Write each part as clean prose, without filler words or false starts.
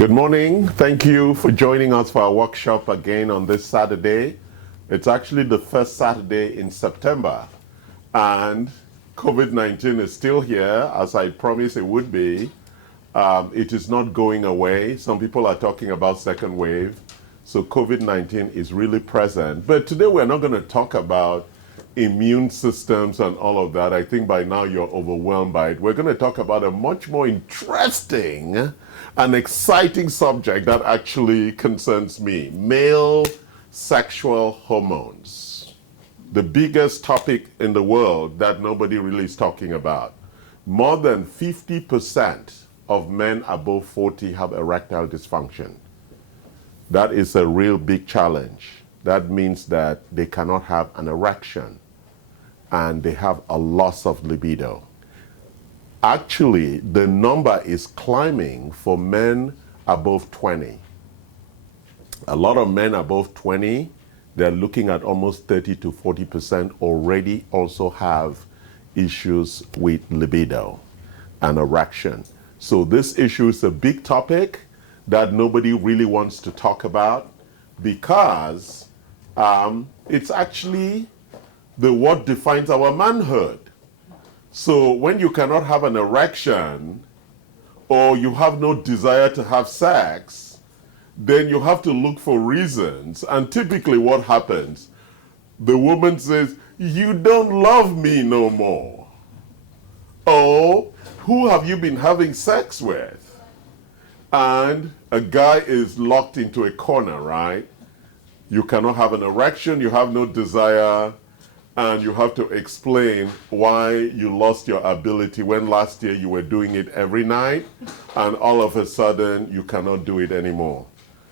Good morning. Thank you for joining us for our workshop again on this Saturday. It's actually the first Saturday in September, and COVID-19 is still here, as I promised it would be. It is not going away. Some people are talking about second wave, so COVID-19 is really present. But today we're not going to talk about immune systems and all of that. I think by now you're overwhelmed by it. We're going to talk about a much more interesting and exciting subject that actually concerns me: male sexual hormones. The biggest topic in the world that nobody really is talking about. More than 50% of men above 40 have erectile dysfunction. That is a real big challenge. That means that they cannot have an erection and they have a loss of libido. Actually, the number is climbing for men above 20. A lot of men above 20, they're looking at almost 30 to 40% already also have issues with libido and erection. So this issue is a big topic that nobody really wants to talk about because it's actually what defines our manhood. So when you cannot have an erection or you have no desire to have sex, then you have to look for reasons. And typically what happens, the woman says, "You don't love me no more." Oh, who have you been having sex with? And a guy is locked into a corner, right? You cannot have an erection, you have no desire, and you have to explain why you lost your ability when last year you were doing it every night, and all of a sudden you cannot do it anymore.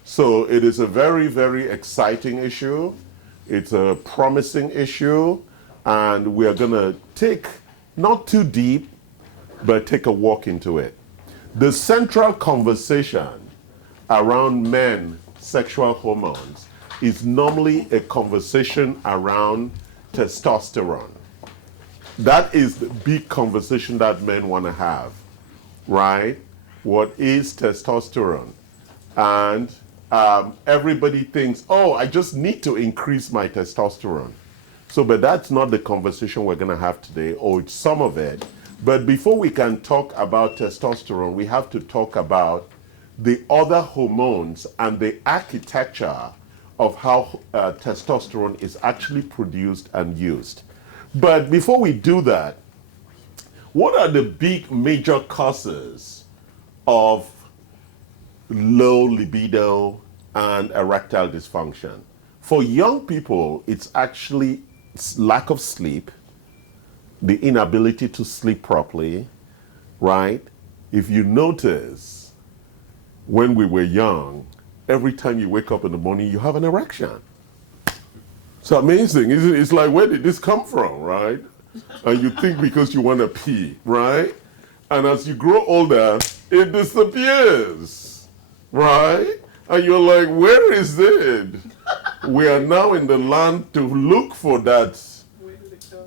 So it is a very, very exciting issue. It's a promising issue, and we are going to take, not too deep, but take a walk into it. The central conversation around men sexual hormones is normally a conversation around testosterone. That is the big conversation that men want to have, right? What is testosterone? And everybody thinks, oh, I just need to increase my testosterone. So, but that's not the conversation we're going to have today, or it's some of it. But before we can talk about testosterone, we have to talk about the other hormones and the architecture of how testosterone is actually produced and used. But before we do that, what are the big major causes of low libido and erectile dysfunction? For young people, it's actually lack of sleep, the inability to sleep properly, right? If you notice, when we were young, every time you wake up in the morning, you have an erection. It's amazing, isn't it? It's like, where did this come from, right? And you think because you want to pee, right? And as you grow older, it disappears, right? And you're like, where is it? We are now in the land to look for that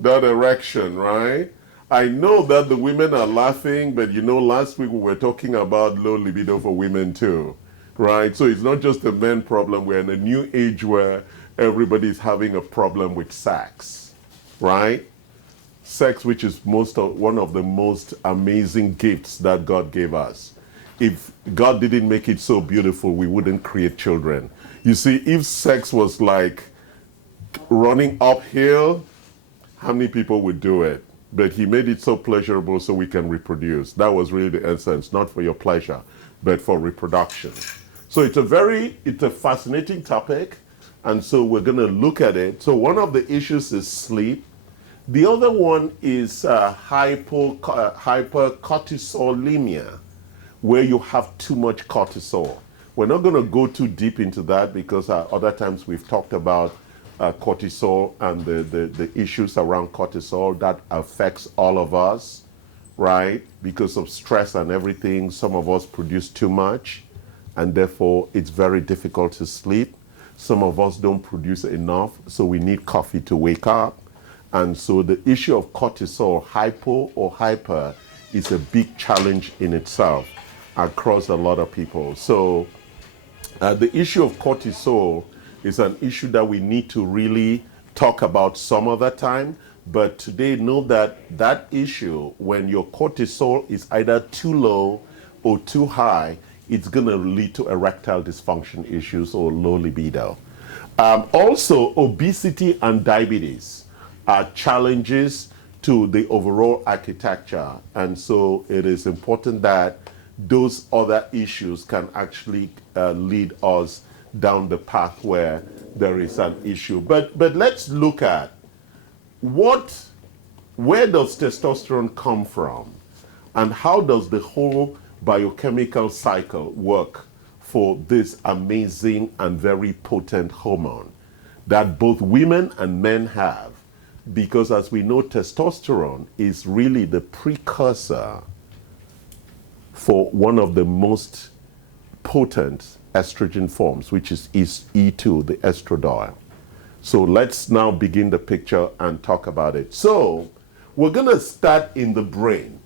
erection, right? I know that the women are laughing, but you know, last week we were talking about low libido for women too. Right? So it's not just a men problem. We're in a new age where everybody's having a problem with sex, right? Sex, which is one of the most amazing gifts that God gave us. If God didn't make it so beautiful, we wouldn't create children. You see, if sex was like running uphill, how many people would do it? But he made it so pleasurable so we can reproduce. That was really the essence, not for your pleasure, but for reproduction. So it's a fascinating topic, and so we're going to look at it. So one of the issues is sleep. The other one is hypercortisolemia, where you have too much cortisol. We're not going to go too deep into that because other times we've talked about cortisol and the issues around cortisol that affects all of us, right? Because of stress and everything, some of us produce too much, and therefore it's very difficult to sleep. Some of us don't produce enough, so we need coffee to wake up. And so the issue of cortisol, hypo or hyper, is a big challenge in itself. across a lot of people. So the issue of cortisol is an issue that we need to really talk about some other time. But today, know that that issue, when your cortisol is either too low or too high, it's going to lead to erectile dysfunction issues or low libido. Also, obesity and diabetes are challenges to the overall architecture. And so it is important that those other issues can actually lead us down the path where there is an issue. But let's look at where does testosterone come from, and how does the whole biochemical cycle work for this amazing and very potent hormone that both women and men have. Because as we know, testosterone is really the precursor for one of the most potent estrogen forms, which is E2, the estradiol. So let's now begin the picture and talk about it. So we're going to start in the brain,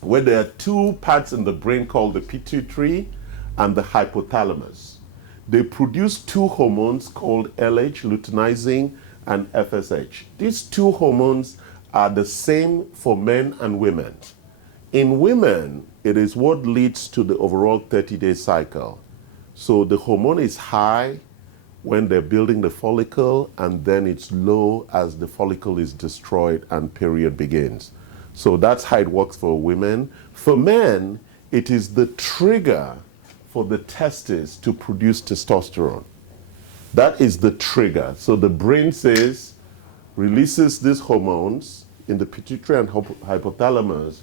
where there are two parts in the brain called the pituitary and the hypothalamus. They produce two hormones called LH, luteinizing, and FSH. These two hormones are the same for men and women. In women, it is what leads to the overall 30-day cycle. So the hormone is high when they're building the follicle, and then it's low as the follicle is destroyed and period begins. So that's how it works for women. For men, it is the trigger for the testes to produce testosterone. That is the trigger. So the brain says, releases these hormones in the pituitary and hypothalamus,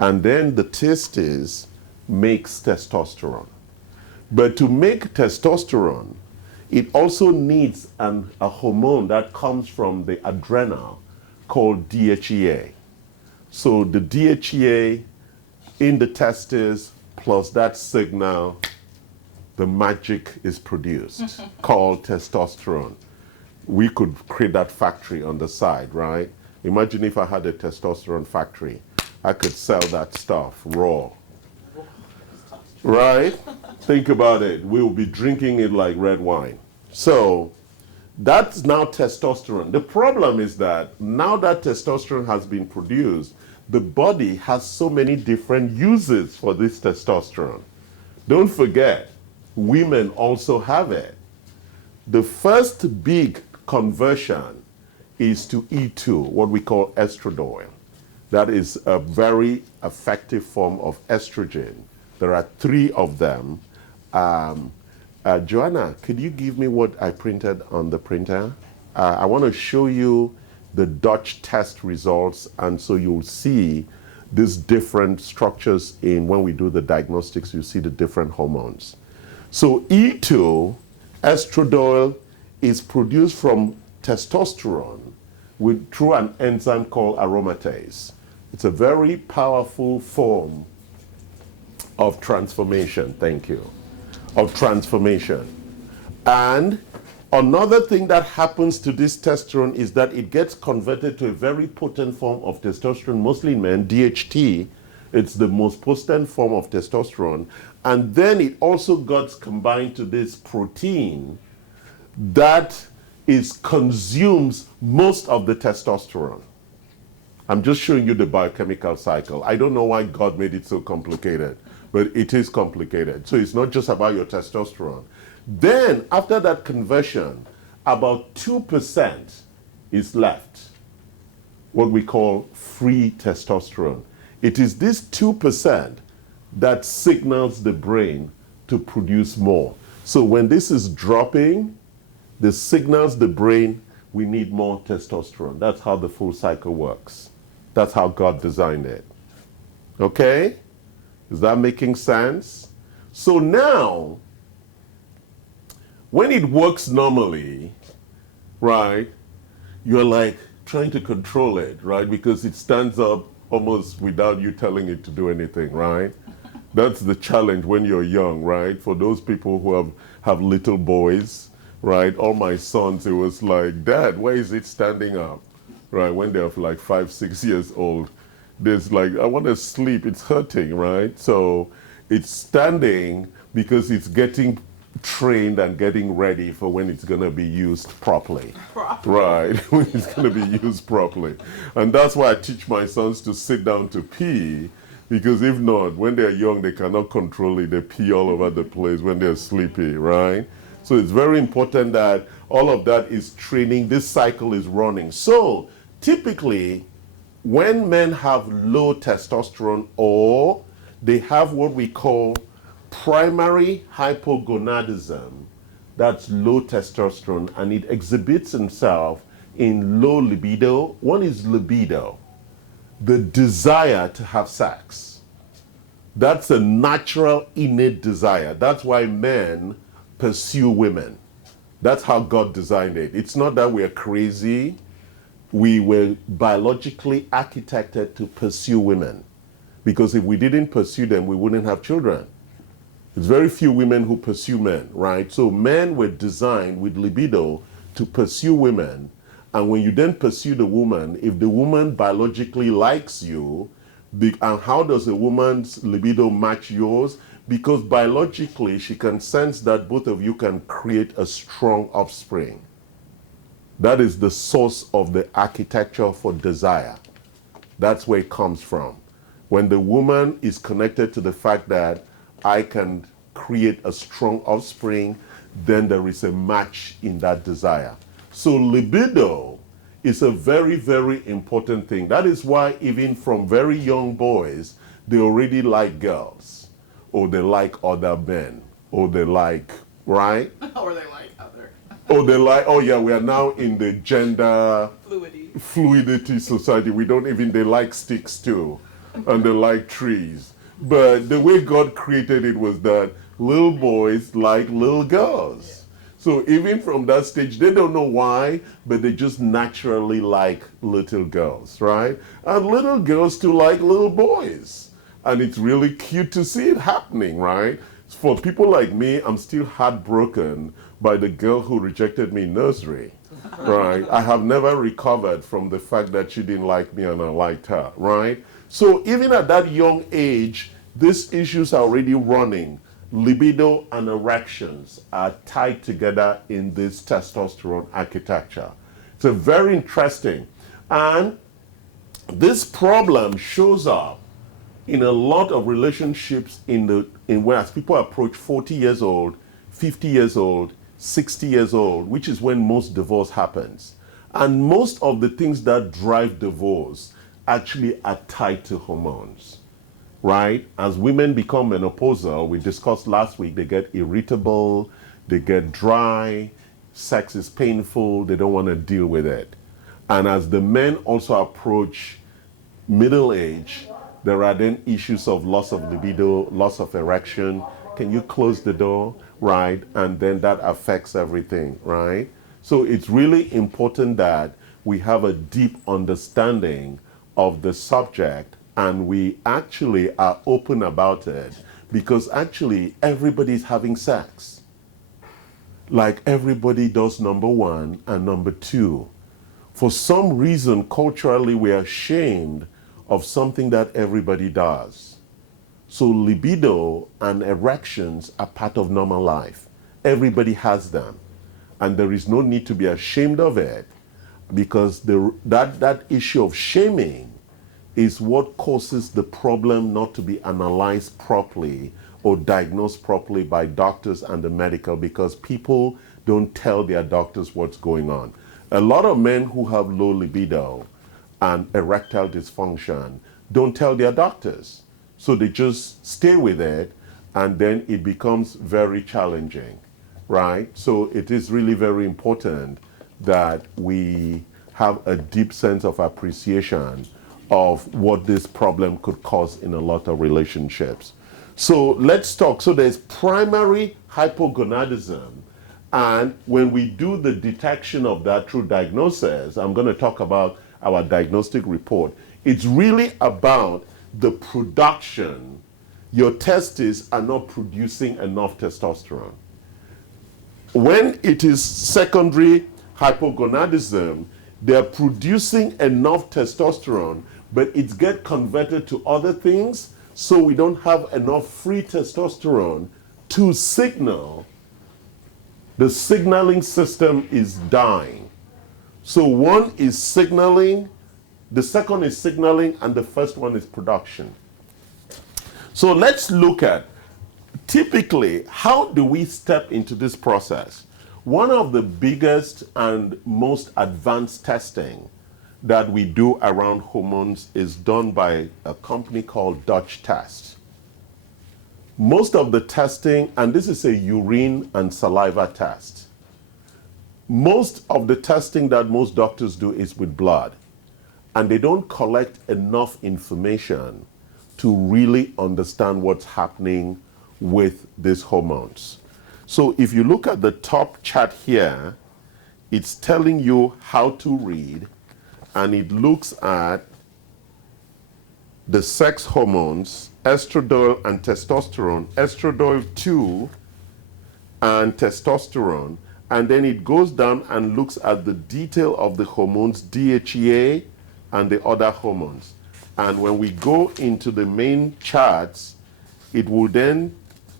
and then the testes makes testosterone. But to make testosterone, it also needs a hormone that comes from the adrenal called DHEA. So the DHEA in the testes plus that signal, the magic is produced called testosterone. We could create that factory on the side, right? Imagine if I had a testosterone factory. I could sell that stuff raw. Right? Think about it. We'll be drinking it like red wine. So that's now testosterone. The problem is that now that testosterone has been produced, the body has so many different uses for this testosterone. Don't forget, women also have it. The first big conversion is to E2, what we call estradiol. That is a very effective form of estrogen. There are 3 of them. Joanna, could you give me what I printed on the printer? I want to show you the Dutch test results, and so you'll see these different structures in when we do the diagnostics, you see the different hormones. So E2, estradiol, is produced from testosterone through an enzyme called aromatase. It's a very powerful form of transformation, thank you, of transformation. And another thing that happens to this testosterone is that it gets converted to a very potent form of testosterone, mostly in men, DHT. It's the most potent form of testosterone. And then it also gets combined to this protein that consumes most of the testosterone. I'm just showing you the biochemical cycle. I don't know why God made it so complicated, but it is complicated. So it's not just about your testosterone. Then, after that conversion, about 2% is left, what we call free testosterone. It is this 2% that signals the brain to produce more. So when this is dropping, this signals the brain we need more testosterone. That's how the full cycle works. That's how God designed it. Okay? Is that making sense? So now, when it works normally, right, you're like trying to control it, right? Because it stands up almost without you telling it to do anything, right? That's the challenge when you're young, right? For those people who have little boys, right? All my sons, it was like, Dad, why is it standing up? Right, when they're like 5, 6 years old, There's like, I want to sleep, it's hurting, right? So it's standing because it's getting trained and getting ready for when it's going to be used properly. Right, when it's going to be used properly. And that's why I teach my sons to sit down to pee, because if not, when they're young, they cannot control it. They pee all over the place when they're sleepy, right? So it's very important that all of that is training. This cycle is running. So typically, when men have low testosterone or they have what we call primary hypogonadism, that's low testosterone, and it exhibits itself in low libido. One is libido, the desire to have sex. That's a natural, innate desire. That's why men pursue women. That's how God designed it. It's not that we're crazy. We were biologically architected to pursue women, because if we didn't pursue them, we wouldn't have children. There's very few women who pursue men, right? So men were designed with libido to pursue women. And when you then pursue the woman, if the woman biologically likes you, and how does a woman's libido match yours? Because biologically, she can sense that both of you can create a strong offspring. That is the source of the architecture for desire. That's where it comes from. When the woman is connected to the fact that I can create a strong offspring, then there is a match in that desire. So libido is a very, very important thing. That is why even from very young boys, they already like girls, or they like other men, or they like, right? Or they like other. Oh, they like, oh yeah, we are now in the gender fluidity society. We don't even, they like sticks too, and they like trees. But the way God created it was that little boys like little girls. Yeah. So even from that stage, they don't know why, but they just naturally like little girls, right? And little girls too like little boys. And it's really cute to see it happening, right? For people like me, I'm still heartbroken by the girl who rejected me in nursery, right? I have never recovered from the fact that she didn't like me and I liked her, right? So even at that young age, these issues are already running. Libido and erections are tied together in this testosterone architecture. It's a very interesting. And this problem shows up in a lot of relationships in where as people approach 40 years old, 50 years old, 60 years old, which is when most divorce happens. And most of the things that drive divorce actually are tied to hormones, right? As women become menopausal, we discussed last week, they get irritable, they get dry, sex is painful, they don't want to deal with it. And as the men also approach middle age, there are then issues of loss of libido, loss of erection. Can you close the door, right? And then that affects everything, right? So it's really important that we have a deep understanding of the subject and we actually are open about it, because actually everybody's having sex. Like everybody does number one and number two. For some reason, culturally, we are ashamed of something that everybody does. So libido and erections are part of normal life. Everybody has them. And there is no need to be ashamed of it, because that issue of shaming is what causes the problem not to be analyzed properly or diagnosed properly by doctors and the medical, because people don't tell their doctors what's going on. A lot of men who have low libido and erectile dysfunction don't tell their doctors. So they just stay with it, and then it becomes very challenging, right? So it is really very important that we have a deep sense of appreciation of what this problem could cause in a lot of relationships. So let's talk. So there's primary hypogonadism. And when we do the detection of that through diagnosis, I'm going to talk about our diagnostic report. It's really about the production. Your testes are not producing enough testosterone. When it is secondary hypogonadism, they're producing enough testosterone, but it gets converted to other things, so we don't have enough free testosterone to signal. The signaling system is dying. So one is signaling, the second is signaling, and the first one is production. So let's look at, typically, how do we step into this process? One of the biggest and most advanced testing that we do around hormones is done by a company called Dutch Test. Most of the testing, and this is a urine and saliva test, most of the testing that most doctors do is with blood, and they don't collect enough information to really understand what's happening with these hormones. So if you look at the top chart here, it's telling you how to read, and it looks at the sex hormones, estradiol and testosterone, estradiol 2 and testosterone, and then it goes down and looks at the detail of the hormones, DHEA and the other hormones. And when we go into the main charts, it will then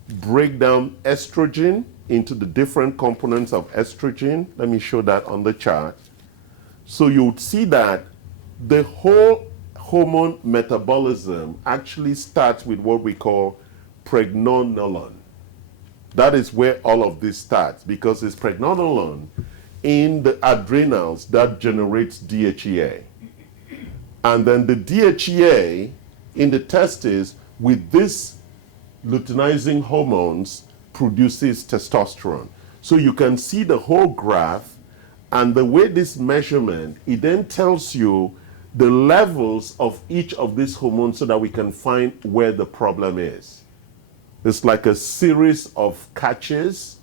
break down estrogen into the different components of estrogen. Let me show that on the chart. So you would see that the whole hormone metabolism actually starts with what we call pregnenolone. That is where all of this starts, because it's pregnenolone in the adrenals that generates DHEA. And then the DHEA in the testes with this luteinizing hormones produces testosterone. So you can see the whole graph, and the way this measurement, it then tells you the levels of each of these hormones so that we can find where the problem is. It's like a series of catches,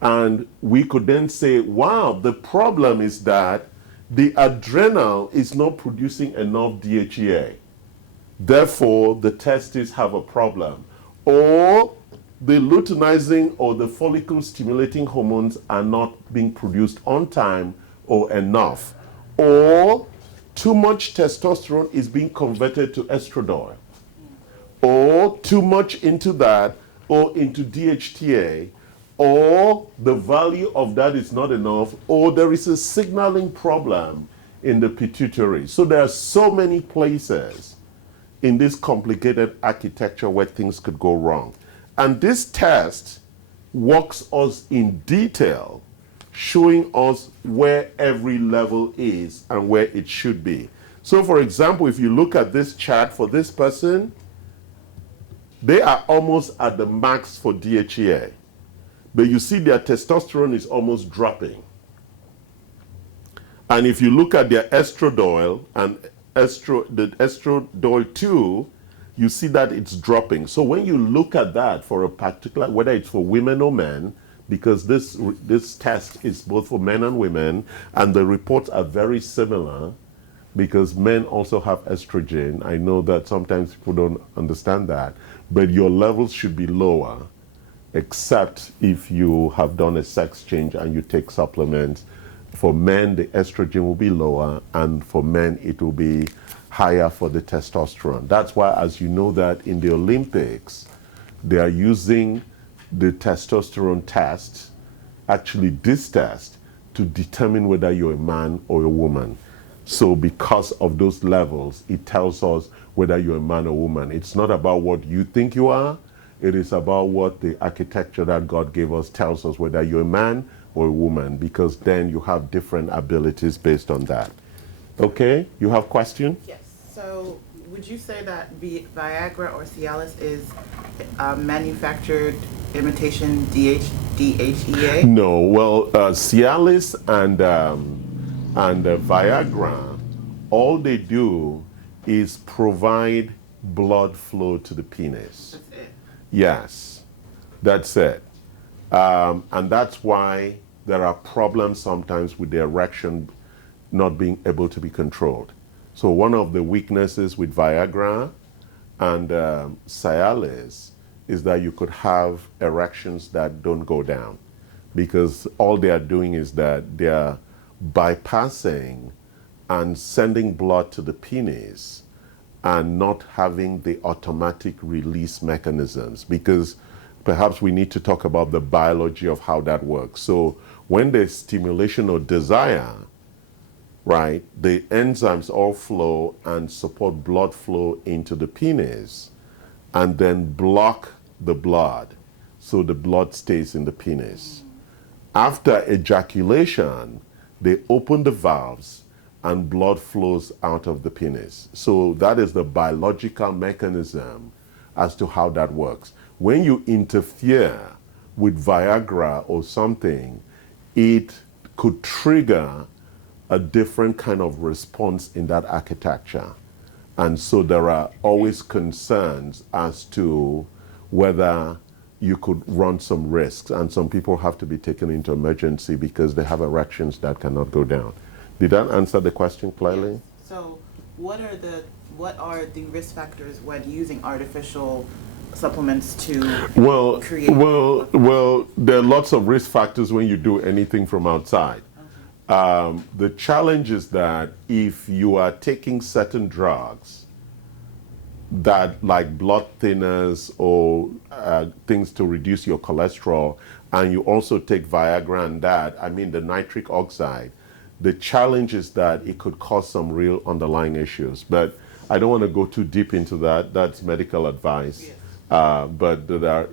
and we could then say, wow, the problem is that the adrenal is not producing enough DHEA. Therefore, the testes have a problem. Or the luteinizing or the follicle stimulating hormones are not being produced on time or enough. Or too much testosterone is being converted to estradiol. Or too much into that, or into DHTA, or the value of that is not enough, or there is a signaling problem in the pituitary. So there are so many places in this complicated architecture where things could go wrong. And this test walks us in detail, showing us where every level is and where it should be. So for example, if you look at this chart for this person, they are almost at the max for DHEA. But you see their testosterone is almost dropping. And if you look at their estradiol and the estradiol 2, you see that it's dropping. So when you look at that for a particular, whether it's for women or men, because this test is both for men and women, and the reports are very similar, because men also have estrogen. I know that sometimes people don't understand that, but your levels should be lower, except if you have done a sex change and you take supplements. For men, the estrogen will be lower, and for men, it will be higher for the testosterone. That's why, as you know, that in the Olympics, they are using the testosterone test, actually this test, to determine whether you're a man or a woman. So because of those levels, it tells us whether you're a man or woman. It's not about what you think you are. It is about what the architecture that God gave us tells us whether you're a man or a woman, because then you have different abilities based on that. Okay, you have question? Yes. So would you say that Viagra or Cialis is manufactured imitation DHEA? No. Well, Cialis and Viagra, all they do is provide blood flow to the penis. That's it. Yes, that's it. And that's why there are problems sometimes with the erection not being able to be controlled. So one of the weaknesses with Viagra and Cialis is that you could have erections that don't go down, because all they are doing is that they are bypassing and sending blood to the penis and not having the automatic release mechanisms, because perhaps we need to talk about the biology of how that works. So when there's stimulation or desire, right, the enzymes all flow and support blood flow into the penis and then block the blood so the blood stays in the penis. After ejaculation, they open the valves and blood flows out of the penis. So that is the biological mechanism as to how that works. When you interfere with Viagra or something, it could trigger a different kind of response in that architecture. And so there are always concerns as to whether you could run some risks, and some people have to be taken into emergency because they have erections that cannot go down. Did that answer the question clearly? Yes. So what are the risk factors when using artificial supplements to create? Well, there are lots of risk factors when you do anything from outside. The challenge is that if you are taking certain drugs that, like blood thinners or things to reduce your cholesterol, and you also take Viagra and that, I mean the nitric oxide, the challenge is that it could cause some real underlying issues. But I don't want to go too deep into that. That's medical advice. Yes. But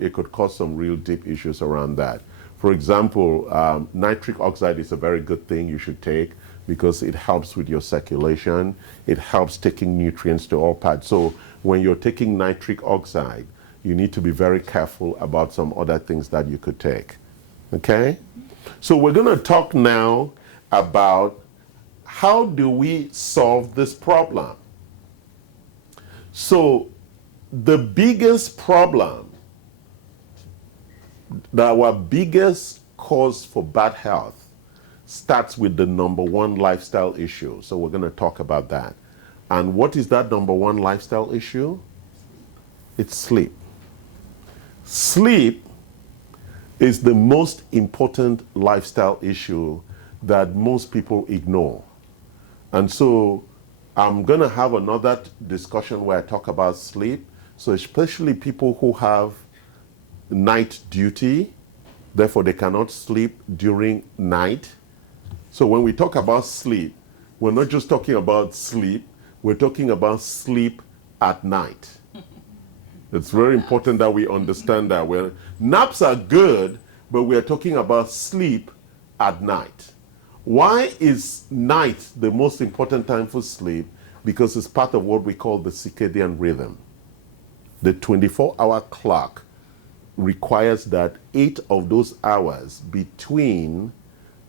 it could cause some real deep issues around that. For example, nitric oxide is a very good thing you should take because it helps with your circulation. It helps taking nutrients to all parts. So when you're taking nitric oxide, you need to be very careful about some other things that you could take. Okay? So we're going to talk now about how do we solve this problem. So the biggest problem, our biggest cause for bad health starts with the number one lifestyle issue. So we're going to talk about that. And what is that number one lifestyle issue? It's sleep. Sleep is the most important lifestyle issue that most people ignore. And so I'm going to have another discussion where I talk about sleep. So especially people who have night duty, therefore they cannot sleep during night. So when we talk about sleep, we're not just talking about sleep, we're talking about sleep at night. It's very important that we understand that. Naps are good, but we are talking about sleep at night. Why is night the most important time for sleep? Because it's part of what we call the circadian rhythm. The 24-hour clock requires that 8 of those hours between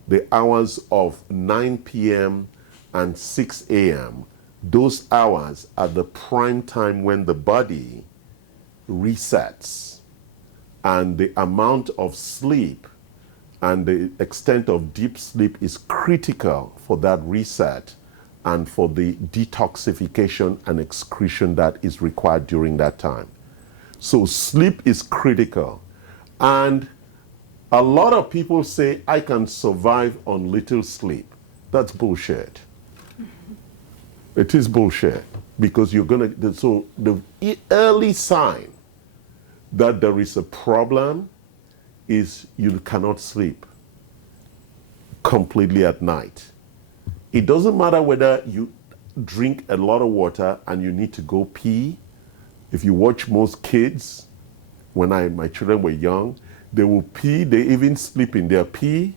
the hours of 9 p.m. and 6 a.m., those hours are the prime time when the body resets. And the amount of sleep and the extent of deep sleep is critical for that reset and for the detoxification and excretion that is required during that time. So sleep is critical. And a lot of people say, I can survive on little sleep. That's bullshit. It is bullshit, because you're going to, so the early sign that there is a problem is you cannot sleep completely at night. It doesn't matter whether you drink a lot of water and you need to go pee. If you watch most kids, when my children were young, they will pee, they even sleep in their pee.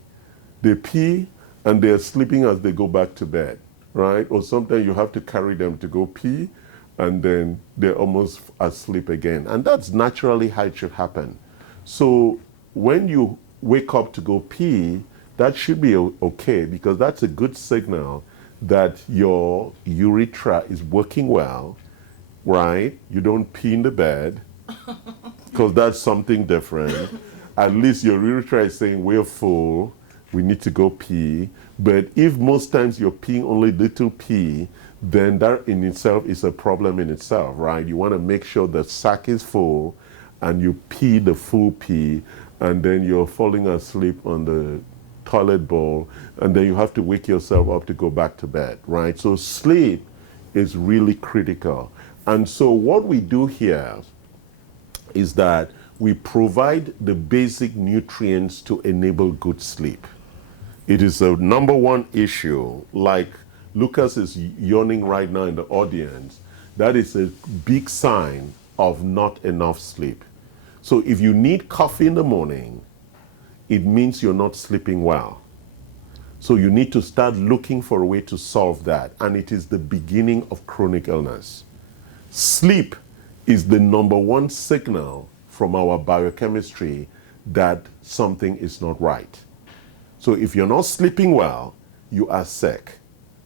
They pee and they're sleeping as they go back to bed, right? Or sometimes you have to carry them to go pee and then they're almost asleep again. And that's naturally how it should happen. So when you wake up to go pee, that should be okay, because that's a good signal that your urethra is working well, right? You don't pee in the bed, because that's something different. At least your urethra is saying, we're full, we need to go pee. But if most times you're peeing only little pee, then that in itself is a problem in itself, right? You want to make sure the sac is full and you pee the full pee, and then you're falling asleep on the toilet bowl, and then you have to wake yourself up to go back to bed, right? So sleep is really critical. And so what we do here is that we provide the basic nutrients to enable good sleep. It is a number one issue, like Lucas is yawning right now in the audience. That is a big sign of not enough sleep. So if you need coffee in the morning, it means you're not sleeping well. So you need to start looking for a way to solve that. And it is the beginning of chronic illness. Sleep is the number one signal from our biochemistry that something is not right. So if you're not sleeping well, you are sick.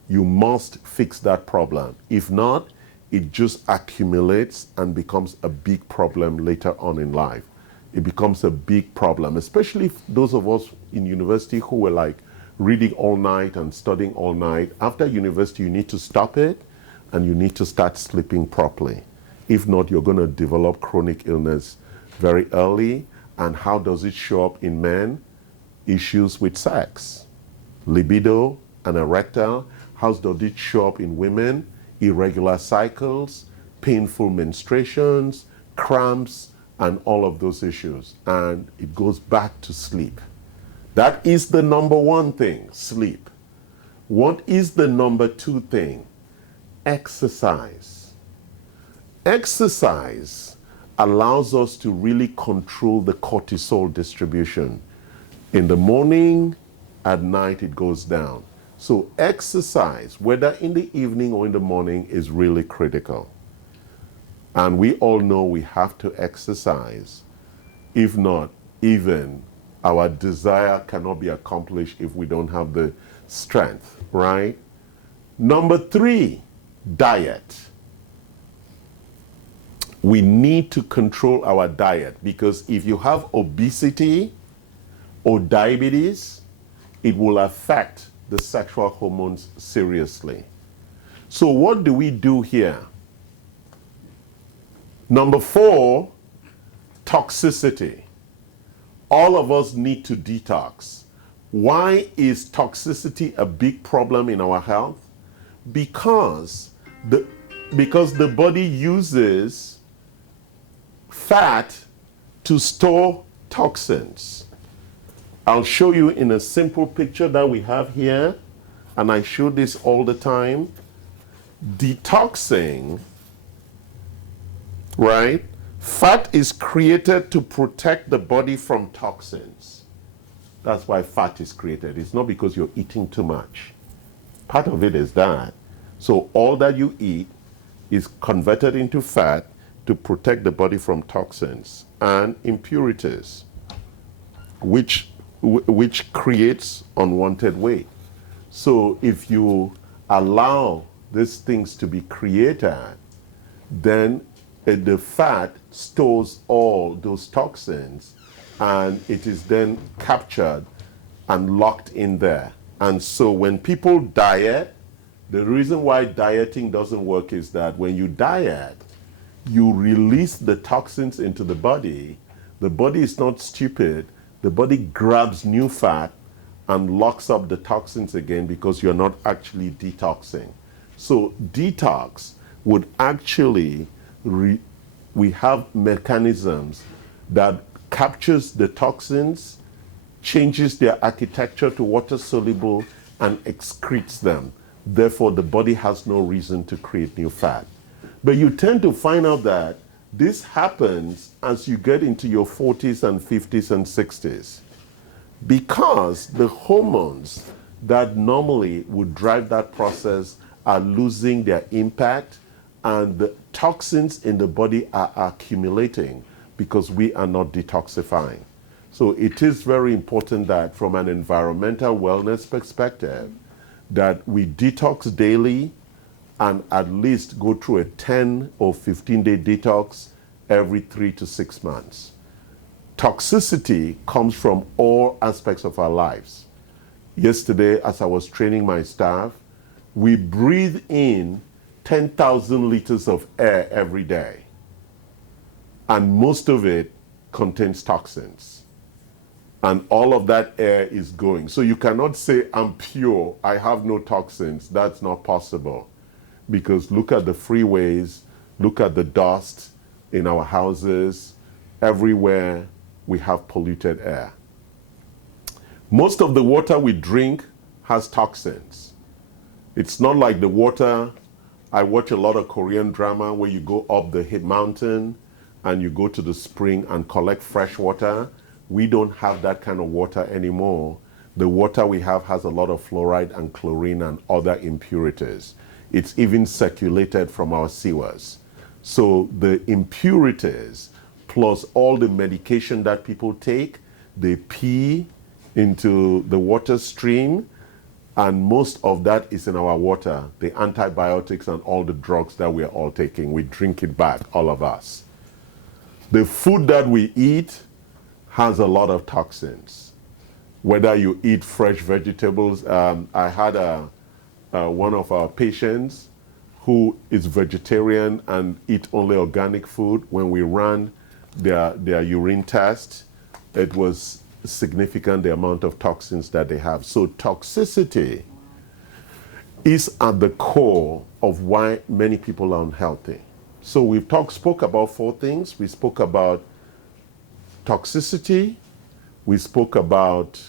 You must fix that problem. If not, it just accumulates and becomes a big problem later on in life. It becomes a big problem, especially those of us in university who were like reading all night and studying all night. After university, you need to stop it and you need to start sleeping properly. If not, you're going to develop chronic illness very early. And how does it show up in men? Issues with sex, libido and erectile. How does it show up in women? Irregular cycles, painful menstruations, cramps, and all of those issues. And it goes back to sleep. That is the number one thing, sleep. What is the number two thing? Exercise. Exercise allows us to really control the cortisol distribution. In the morning, at night it goes down. So exercise, whether in the evening or in the morning, is really critical. And we all know we have to exercise. If not, even our desire cannot be accomplished if we don't have the strength, right? Number three, diet. We need to control our diet because if you have obesity or diabetes, it will affect the sexual hormones seriously. So what do we do here? Number four, toxicity. All of us need to detox. Why is toxicity a big problem in our health? Because the body uses fat to store toxins. I'll show you in a simple picture that we have here, and I show this all the time. Detoxing, right? Fat is created to protect the body from toxins. That's why fat is created. It's not because you're eating too much. Part of it is that. So all that you eat is converted into fat to protect the body from toxins and impurities, which creates unwanted weight. So if you allow these things to be created, then the fat stores all those toxins and it is then captured and locked in there. And so when people diet, the reason why dieting doesn't work is that when you diet, you release the toxins into the body. The body is not stupid. The body grabs new fat and locks up the toxins again because you're not actually detoxing. So detox would actually, we have mechanisms that captures the toxins, changes their architecture to water soluble, and excretes them. Therefore, the body has no reason to create new fat. But you tend to find out that this happens as you get into your 40s and 50s and 60s because the hormones that normally would drive that process are losing their impact and the toxins in the body are accumulating because we are not detoxifying. So it is very important that from an environmental wellness perspective, that we detox daily and at least go through a 10 or 15-day detox every 3 to 6 months. Toxicity comes from all aspects of our lives. Yesterday, as I was training my staff, we breathe in 10,000 liters of air every day. And most of it contains toxins. And all of that air is going. So you cannot say, I'm pure, I have no toxins. That's not possible. Because look at the freeways, Look at the dust in our houses. Everywhere we have polluted air. Most of the water we drink has toxins. It's not like the water. I watch a lot of Korean drama where you go up the mountain and you go to the spring and collect fresh water. We don't have that kind of water anymore. The water we have has a lot of fluoride and chlorine and other impurities. It's even circulated from our sewers. So the impurities plus all the medication that people take, they pee into the water stream, and most of that is in our water, the antibiotics and all the drugs that we are all taking. We drink it back, all of us. The food that we eat has a lot of toxins. Whether you eat fresh vegetables, I had one of our patients who is vegetarian and eat only organic food. When we ran their urine test, it was significant, the amount of toxins that they have. So toxicity is at the core of why many people are unhealthy. So we've spoke about 4 things. We spoke about toxicity, we spoke about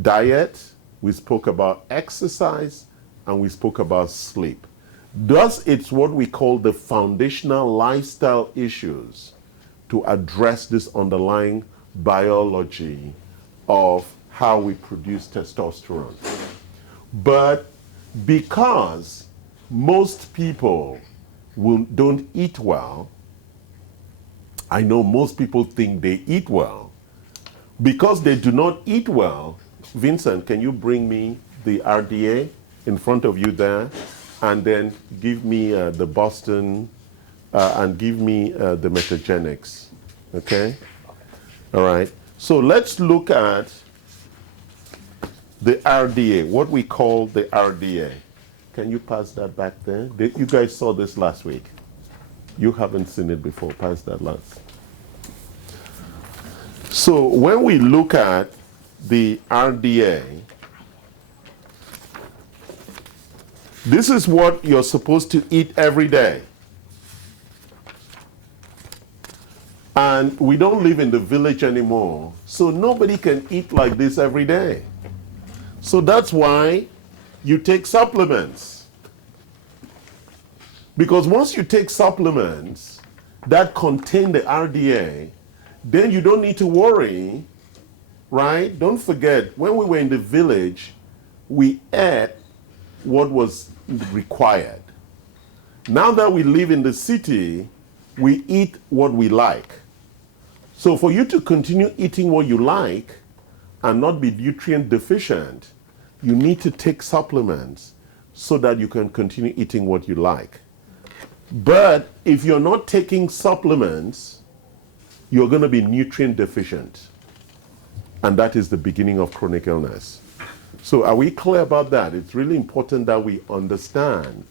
diet, we spoke about exercise, and we spoke about sleep. Thus, it's what we call the foundational lifestyle issues to address this underlying biology of how we produce testosterone. But because most people don't eat well, I know most people think they eat well. Because they do not eat well, Vincent, can you bring me the RDA in front of you there? And then give me the Boston and give me the Metagenics. Okay? All right. So let's look at the RDA, what we call the RDA. Can you pass that back there? You guys saw this last week. You haven't seen it before. Pass that last. So when we look at the RDA, this is what you're supposed to eat every day. And we don't live in the village anymore, so nobody can eat like this every day. So that's why you take supplements. Because once you take supplements that contain the RDA, then you don't need to worry, right? Don't forget, when we were in the village, we ate what was required. Now that we live in the city, we eat what we like. So for you to continue eating what you like and not be nutrient deficient, you need to take supplements so that you can continue eating what you like. But if you're not taking supplements, you're going to be nutrient deficient. And that is the beginning of chronic illness. So are we clear about that? It's really important that we understand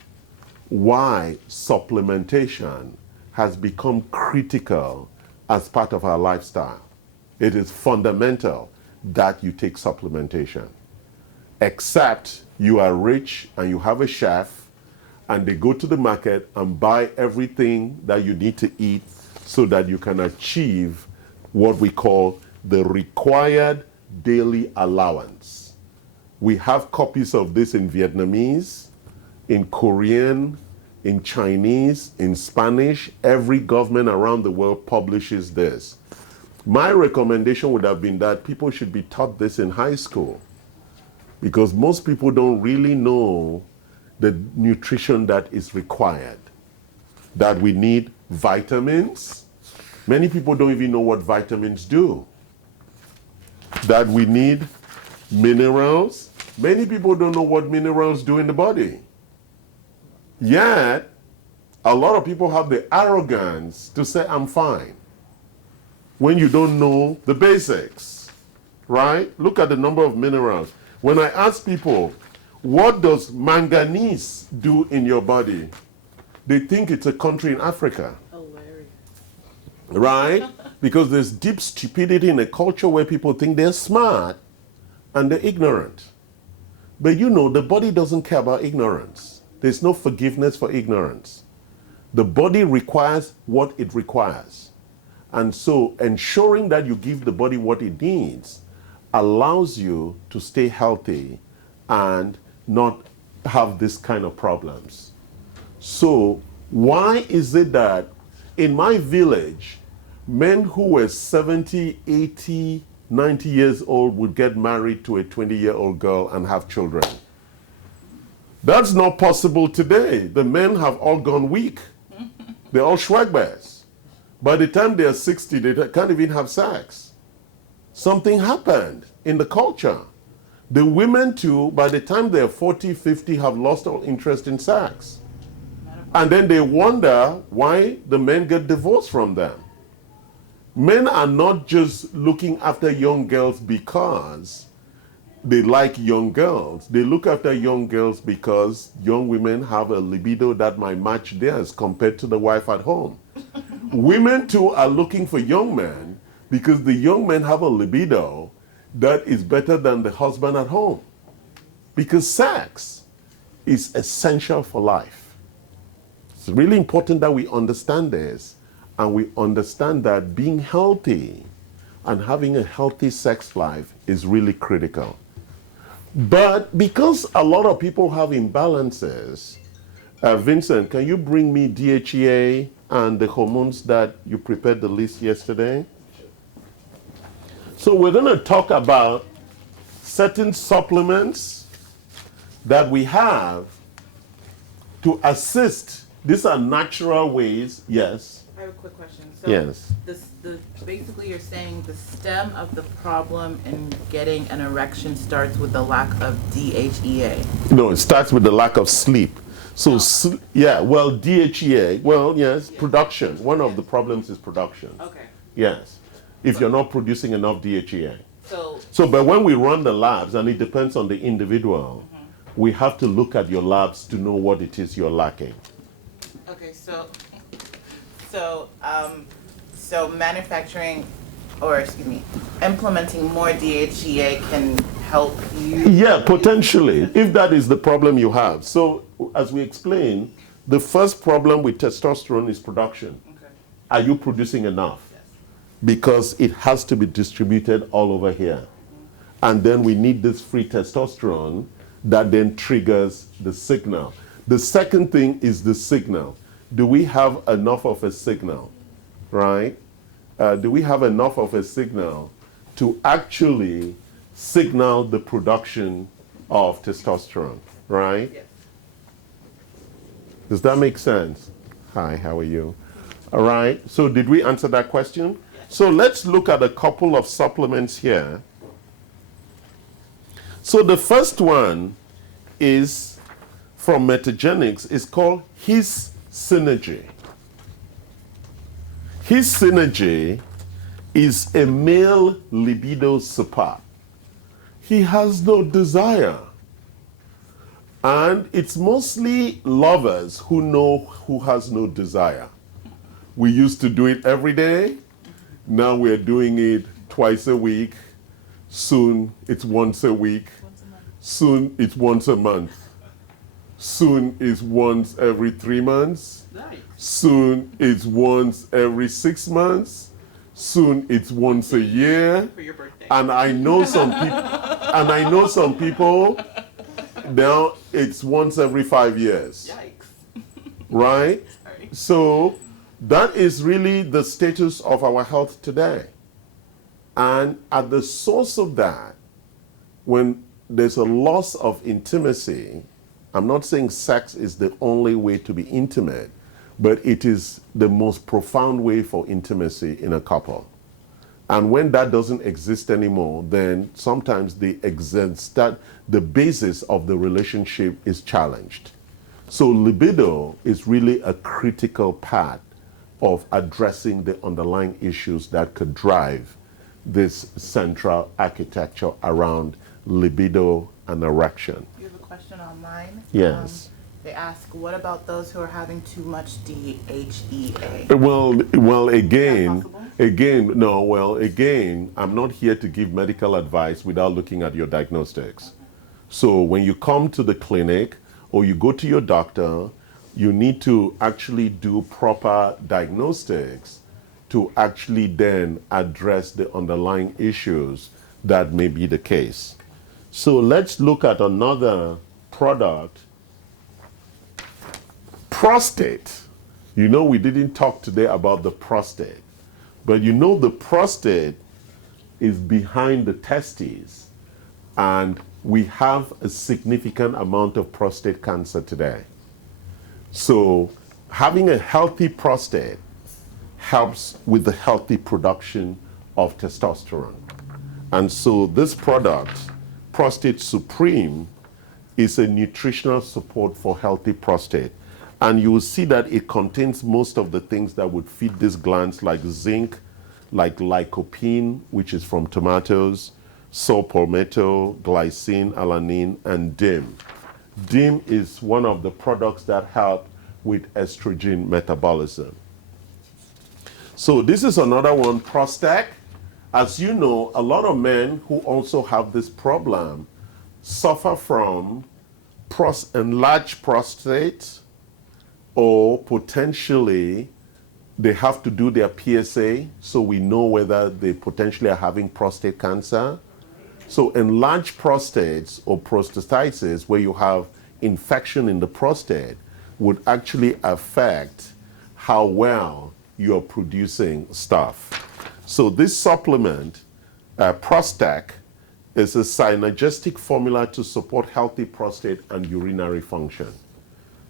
why supplementation has become critical as part of our lifestyle. It is fundamental that you take supplementation. Except you are rich and you have a chef and they go to the market and buy everything that you need to eat so that you can achieve what we call the required daily allowance. We have copies of this in Vietnamese, in Korean, in Chinese, in Spanish. Every government around the world publishes this. My recommendation would have been that people should be taught this in high school, because most people don't really know the nutrition that is required. That we need vitamins. Many people don't even know what vitamins do. That we need minerals. Many people don't know what minerals do in the body. Yet, a lot of people have the arrogance to say, I'm fine, when you don't know the basics, right? Look at the number of minerals. When I ask people, what does manganese do in your body? They think it's a country in Africa. Hilarious. Right? Because there's deep stupidity in a culture where people think they're smart and they're ignorant. But you know, the body doesn't care about ignorance. There's no forgiveness for ignorance. The body requires what it requires. And so ensuring that you give the body what it needs allows you to stay healthy and not have this kind of problems. So why is it that in my village, men who were 70, 80, 90 years old would get married to a 20-year-old girl and have children? That's not possible today. The men have all gone weak. They're all schwagbers. By the time they're 60, they can't even have sex. Something happened in the culture. The women too, by the time they're 40, 50, have lost all interest in sex. And then they wonder why the men get divorced from them. Men are not just looking after young girls because they like young girls. They look after young girls because young women have a libido that might match theirs compared to the wife at home. Women too are looking for young men because the young men have a libido that is better than the husband at home. Because sex is essential for life. It's really important that we understand this, and we understand that being healthy and having a healthy sex life is really critical. But because a lot of people have imbalances, Vincent, can you bring me DHEA and the hormones that you prepared the list yesterday? So we're going to talk about certain supplements that we have to assist. These are natural ways. Yes. I have a quick question. So yes. Basically you're saying the stem of the problem in getting an erection starts with the lack of DHEA. No, it starts with the lack of sleep. So, DHEA, yes, production. One of the problems is production. Okay. Yes, if you're not producing enough DHEA. So, but when we run the labs, and it depends on the individual, we have to look at your labs to know what it is you're lacking. Okay, so manufacturing, implementing more DHEA can help you? Yeah, potentially, if that is the problem you have. So, as we explained, the first problem with testosterone is production. Okay. Are you producing enough? Yes. Because it has to be distributed all over here. And then we need this free testosterone that then triggers the signal. The second thing is the signal. Do we have enough of a signal, right? Do we have enough of a signal to actually signal the production of testosterone, right? Yes. Does that make sense? Hi, how are you? All right, so did we answer that question? Yes. So let's look at a couple of supplements here. So the first one is from Metagenics. It's called His Synergy. His Synergy is a male libido support. He has no desire. And it's mostly lovers who know who has no desire. We used to do it every day. Now we're doing it twice a week. Soon it's once a week. Soon it's once a month. Soon it's once every 3 months. Nice. Soon it's once every 6 months. Soon it's once a year. For your birthday. And I know some people, now it's once every 5 years. Yikes. Right? Sorry. So that is really the status of our health today. And at the source of that, when there's a loss of intimacy, I'm not saying sex is the only way to be intimate, but it is the most profound way for intimacy in a couple. And when that doesn't exist anymore, then sometimes the basis of the relationship is challenged. So libido is really a critical part of addressing the underlying issues that could drive this central architecture around libido and erection. You have a question online? Yes. They ask, what about those who are having too much DHEA? Well, Is I'm not here to give medical advice without looking at your diagnostics. So when you come to the clinic or you go to your doctor you need to actually do proper diagnostics to actually then address the underlying issues that may be the case. So let's look at another product, prostate. You know, we didn't talk today about the prostate, but you know the prostate is behind the testes, and we have a significant amount of prostate cancer today. So having a healthy prostate helps with the healthy production of testosterone. And so this product, Prostate Supreme, is a nutritional support for healthy prostate. And you will see that it contains most of the things that would feed these glands, like zinc, like lycopene, which is from tomatoes, saw palmetto, glycine, alanine, and DIM. DIM is one of the products that help with estrogen metabolism. So this is another one, Prostac. As you know, a lot of men who also have this problem suffer from enlarged prostate, or potentially they have to do their PSA, so we know whether they potentially are having prostate cancer. So enlarged prostates or prostatitis, where you have infection in the prostate, would actually affect how well you're producing stuff. So this supplement, Prostac, is a synergistic formula to support healthy prostate and urinary function.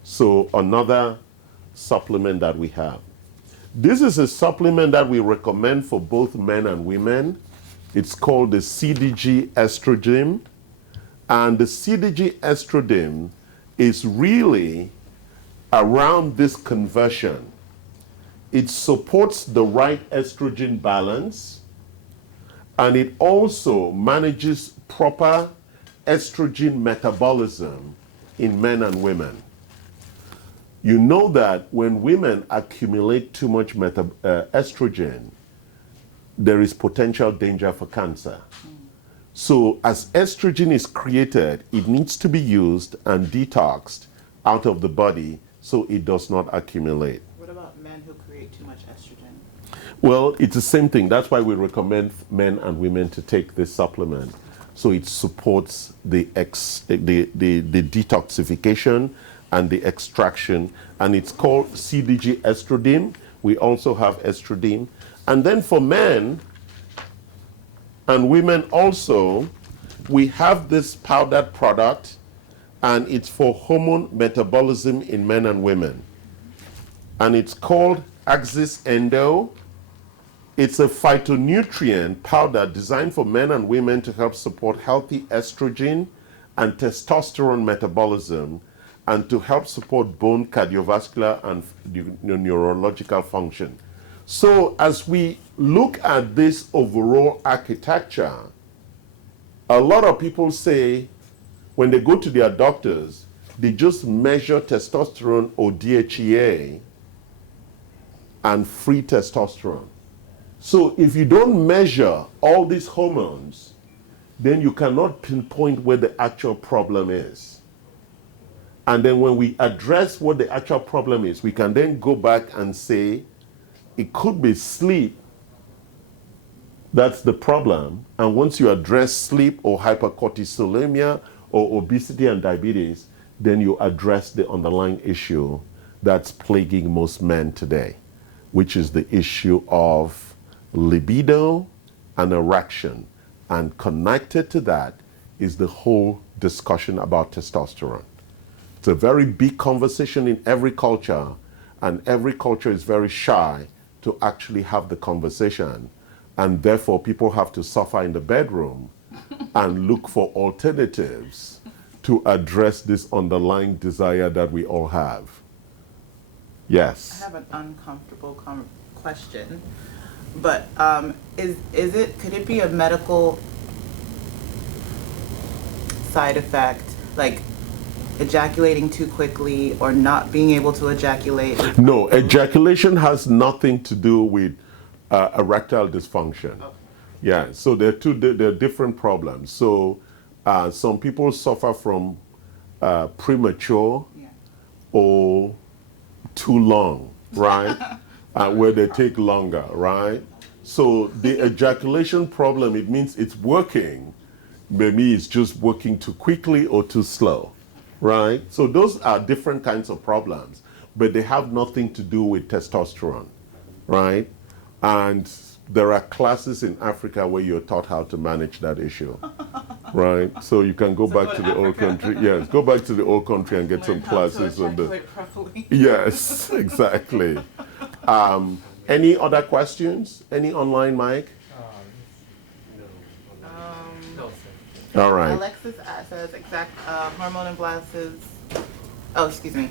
So another supplement that we have. This is a supplement that we recommend for both men and women. It's called the CDG estrogen. And the CDG estrogen is really around this conversion. It supports the right estrogen balance, and it also manages proper estrogen metabolism in men and women. You know that when women accumulate too much estrogen, there is potential danger for cancer. So as estrogen is created, it needs to be used and detoxed out of the body so it does not accumulate. What about men who create too much estrogen? Well, it's the same thing. That's why we recommend men and women to take this supplement. So it supports the detoxification and the extraction, and it's called CDG estrogen. We also have estrogen. And then for men and women also, we have this powdered product, and it's for hormone metabolism in men and women. And it's called Axis Endo. It's a phytonutrient powder designed for men and women to help support healthy estrogen and testosterone metabolism, and to help support bone, cardiovascular, and neurological function. So as we look at this overall architecture, a lot of people say when they go to their doctors, they just measure testosterone or DHEA and free testosterone. So if you don't measure all these hormones, then you cannot pinpoint where the actual problem is. And then when we address what the actual problem is, we can then go back and say, it could be sleep that's the problem. And once you address sleep or hypercortisolemia or obesity and diabetes, then you address the underlying issue that's plaguing most men today, which is the issue of libido and erection. And connected to that is the whole discussion about testosterone. It's a very big conversation in every culture, and every culture is very shy to actually have the conversation. And therefore, people have to suffer in the bedroom and look for alternatives to address this underlying desire that we all have. Yes? I have an uncomfortable question, but could it be a medical side effect, like ejaculating too quickly or not being able to ejaculate? No, ejaculation has nothing to do with erectile dysfunction. Okay. Yeah, so they're different problems. So some people suffer from premature or too long, right? Where they take longer, right? So the ejaculation problem, it means it's working. Maybe it's just working too quickly or too slow, right? So those are different kinds of problems, but they have nothing to do with testosterone, right? And there are classes in Africa where you're taught how to manage that issue, right? So you can go back to the old country. Yes, go back to the old country and get some classes on the. Yes, exactly. Any other questions? Any online, Mike? No. All right. Alexis says exact hormone imbalances. Oh, excuse me.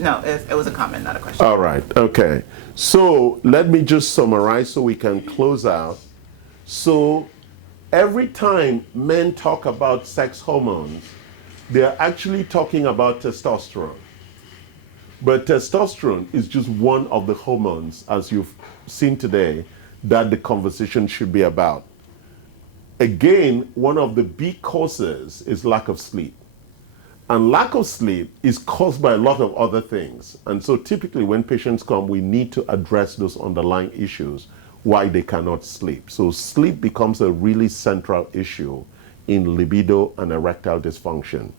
No, it was a comment, not a question. All right. Okay. So let me just summarize so we can close out. So every time men talk about sex hormones, they're actually talking about testosterone. But testosterone is just one of the hormones, as you've seen today, that the conversation should be about. Again, one of the big causes is lack of sleep. And lack of sleep is caused by a lot of other things. And so typically when patients come, we need to address those underlying issues, why they cannot sleep. So sleep becomes a really central issue in libido and erectile dysfunction.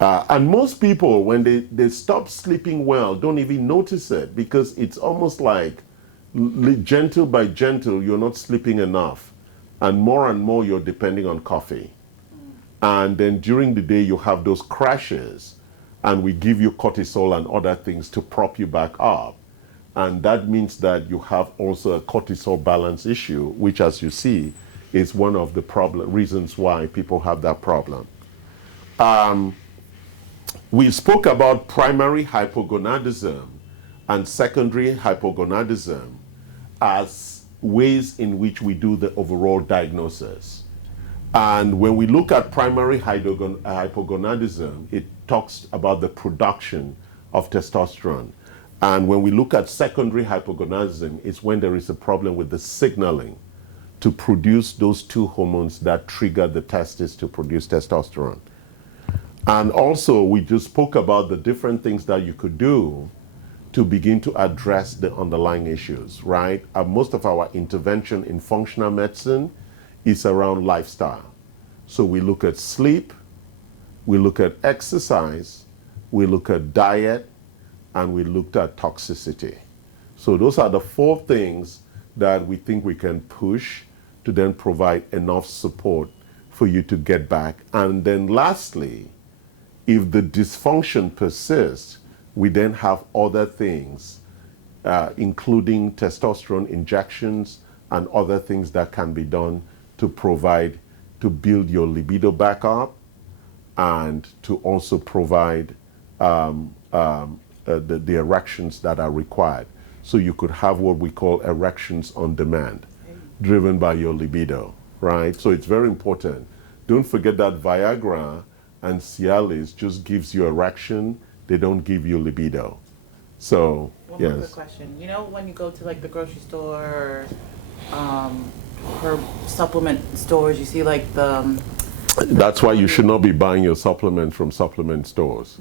And most people, when they stop sleeping well, don't even notice it because it's almost like gentle by gentle, you're not sleeping enough. And more you're depending on coffee. And then during the day, you have those crashes, and we give you cortisol and other things to prop you back up. And that means that you have also a cortisol balance issue, which, as you see, is one of the reasons why people have that problem. We spoke about primary hypogonadism and secondary hypogonadism as ways in which we do the overall diagnosis. And when we look at primary hypogonadism, it talks about the production of testosterone. And when we look at secondary hypogonadism, it's when there is a problem with the signaling to produce those two hormones that trigger the testes to produce testosterone. And also, we just spoke about the different things that you could do to begin to address the underlying issues, right? Most of our intervention in functional medicine is around lifestyle. So we look at sleep, we look at exercise, we look at diet, and we looked at toxicity. So those are the 4 things that we think we can push to then provide enough support for you to get back. And then lastly, if the dysfunction persists, we then have other things, including testosterone injections and other things that can be done to provide, to build your libido back up and to also provide the erections that are required. So you could have what we call erections on demand, driven by your libido, right? So it's very important. Don't forget that Viagra and Cialis just gives you erection, they don't give you libido. So, One more quick question. You know when you go to like the grocery store or supplement stores, you see like the... That's why you should not be buying your supplements from supplement stores.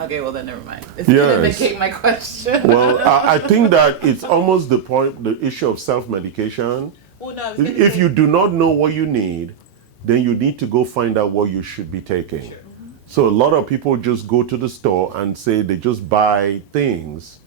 Okay, well then never mind. It's Yes. gonna negate my question. Well, I think that it's almost the issue of self-medication. Well, no, I was gonna If say- you do not know what you need, then you need to go find out what you should be taking. Sure. So a lot of people just go to the store and say they just buy things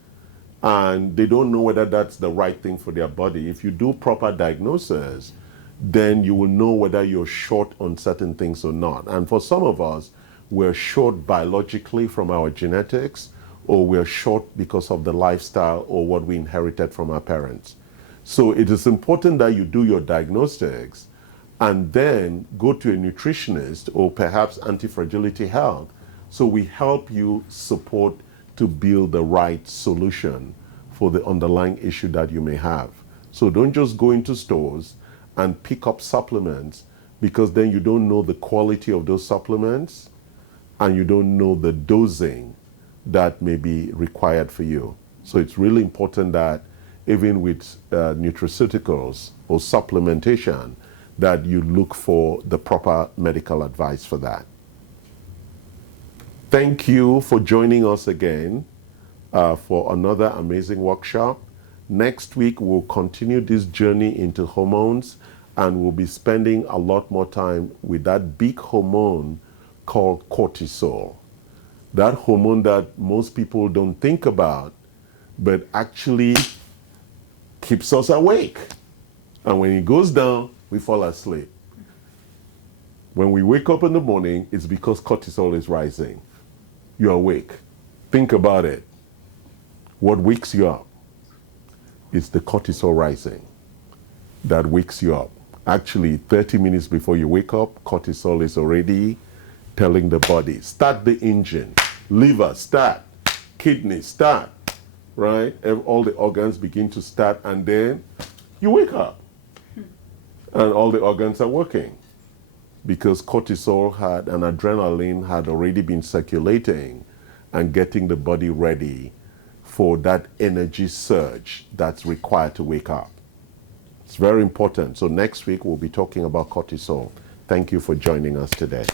and they don't know whether that's the right thing for their body. If you do proper diagnosis, then you will know whether you're short on certain things or not. And for some of us, we're short biologically from our genetics, or we're short because of the lifestyle or what we inherited from our parents. So it is important that you do your diagnostics and then go to a nutritionist or perhaps Anti-Fragility Health, so we help you support to build the right solution for the underlying issue that you may have. So don't just go into stores and pick up supplements, because then you don't know the quality of those supplements and you don't know the dosing that may be required for you. So it's really important that even with nutraceuticals or supplementation, that you look for the proper medical advice for that. Thank you for joining us again for another amazing workshop. Next week, we'll continue this journey into hormones, and we'll be spending a lot more time with that big hormone called cortisol. That hormone that most people don't think about, but actually keeps us awake. And when it goes down, we fall asleep. When we wake up in the morning, it's because cortisol is rising. You're awake. Think about it. What wakes you up? It's the cortisol rising that wakes you up. Actually, 30 minutes before you wake up, cortisol is already telling the body, start the engine. Liver, start. Kidney, start. Right? All the organs begin to start, and then you wake up. And all the organs are working. Because cortisol and adrenaline had already been circulating and getting the body ready for that energy surge that's required to wake up. It's very important. So next week we'll be talking about cortisol. Thank you for joining us today.